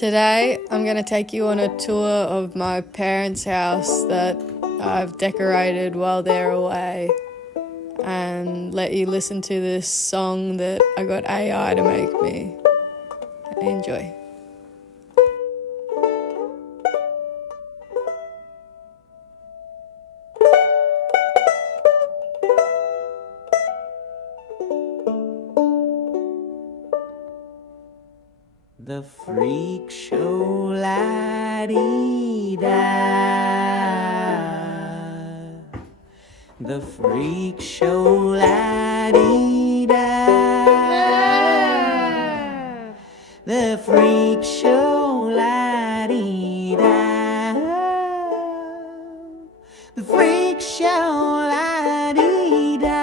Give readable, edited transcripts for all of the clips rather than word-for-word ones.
Today, I'm going to take you on a tour of my parents' house that I've decorated while they're away and let you listen to this song that I got AI to make me. Enjoy. The freak show la-dee-da. The freak show la-dee-da. The freak show la-dee-da. The freak show la-dee-da.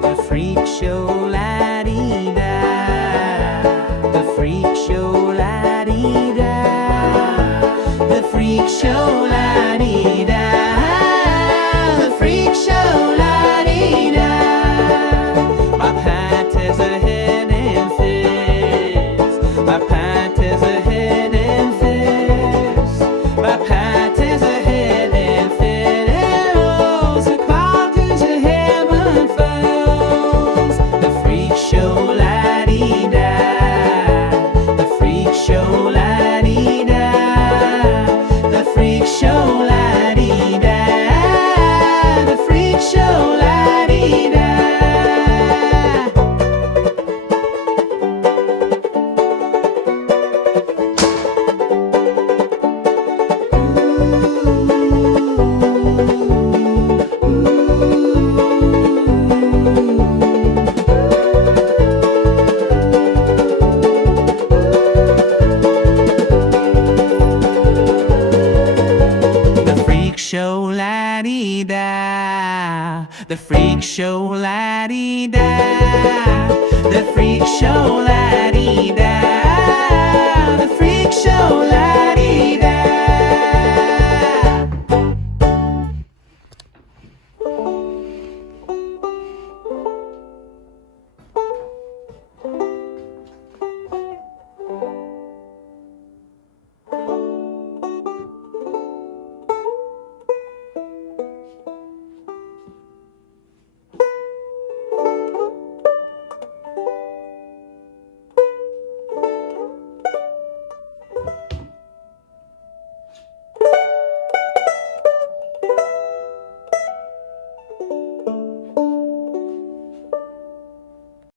The freak show la-dee-da. The freak show la-dee-da. The freak show la-dee-da. The freak show la-dee-da. My pint has a head and fist. My pint has a head and fist. My pint has a head and fist. Oh, so called to heaven falls. The freak show la-dee-da. The freak show la-dee-da. The freak show la-dee-da. The freak show la-dee-da. Show la-dee-da. The freak show la-dee-da. The freak show la-dee-da. The freak show la-dee-da.